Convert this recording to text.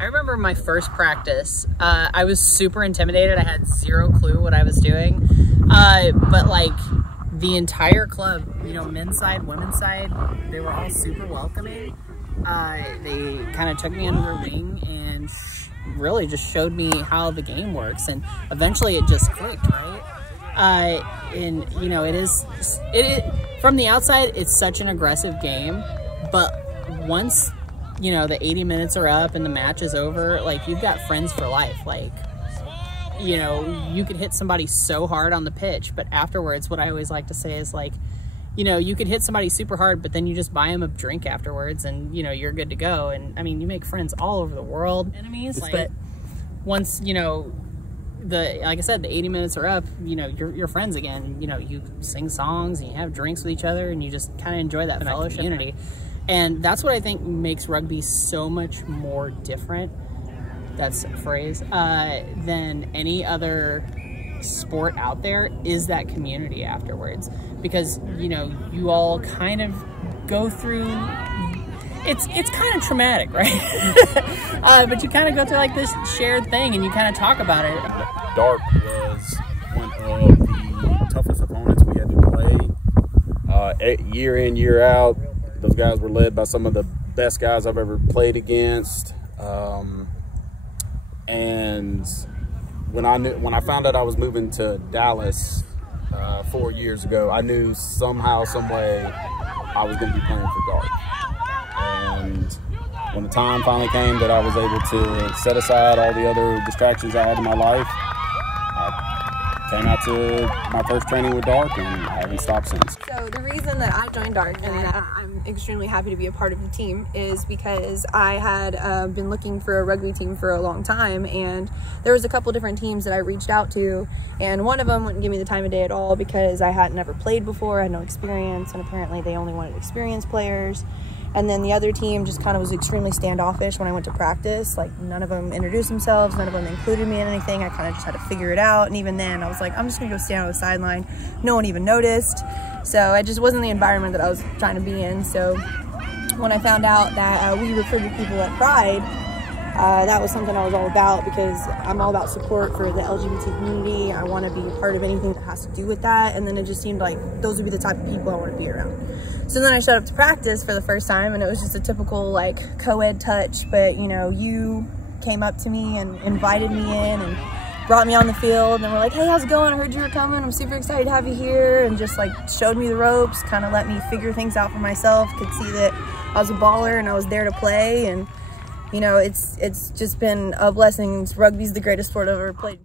I remember my first practice. I was super intimidated. I had zero clue what I was doing. But like the entire club, you know, men's side, women's side, they were all super welcoming. They kind of took me under their wing and really just showed me how the game works. And eventually it just clicked, right? And you know, it is from the outside, it's such an aggressive game, but once, you know, the 80 minutes are up and the match is over, like, you've got friends for life. Like, you know, you could hit somebody so hard on the pitch, but afterwards, what I always like to say is, like, you know, you could hit somebody super hard, but then you just buy them a drink afterwards and, you know, you're good to go. And I mean, you make friends all over the world, enemies, like, but once, you know, like I said, the 80 minutes are up, you know, you're friends again. You know, you sing songs and you have drinks with each other and you just kind of enjoy that fellowship community. And that's what I think makes rugby so much more different, that's a phrase, than any other sport out there, is that community afterwards. Because, you know, you all kind of go through, it's kind of traumatic, right? But you kind of go through like this shared thing and you kind of talk about it. DARC was one of the toughest opponents we had to play. Year in, year out. Those guys were led by some of the best guys I've ever played against. And when I found out I was moving to Dallas 4 years ago, I knew somehow, some way, I was going to be playing for DARC. And when the time finally came that I was able to set aside all the other distractions I had in my life, I came out to my first training with DARC, and I haven't stopped since. So the reason that I joined DARC and that I'm extremely happy to be a part of the team is because I had been looking for a rugby team for a long time, and there was a couple different teams that I reached out to, and one of them wouldn't give me the time of day at all because I had never played before, I had no experience, and apparently they only wanted experienced players. And then the other team just kind of was extremely standoffish when I went to practice. Like, none of them introduced themselves, none of them included me in anything. I kind of just had to figure it out. And even then, I was like, I'm just gonna go stand on the sideline. No one even noticed. So it just wasn't the environment that I was trying to be in. So when I found out that we recruited people at Pride, that was something I was all about, because I'm all about support for the LGBT community. I want to be a part of anything that has to do with that. And then it just seemed like those would be the type of people I want to be around. So then I showed up to practice for the first time, and it was just a typical like co-ed touch, but you know, you came up to me and invited me in and brought me on the field and were like, hey, how's it going? I heard you were coming. I'm super excited to have you here. And just like showed me the ropes, kind of let me figure things out for myself, could see that I was a baller and I was there to play. And you know, it's just been a blessing. Rugby's the greatest sport I've ever played.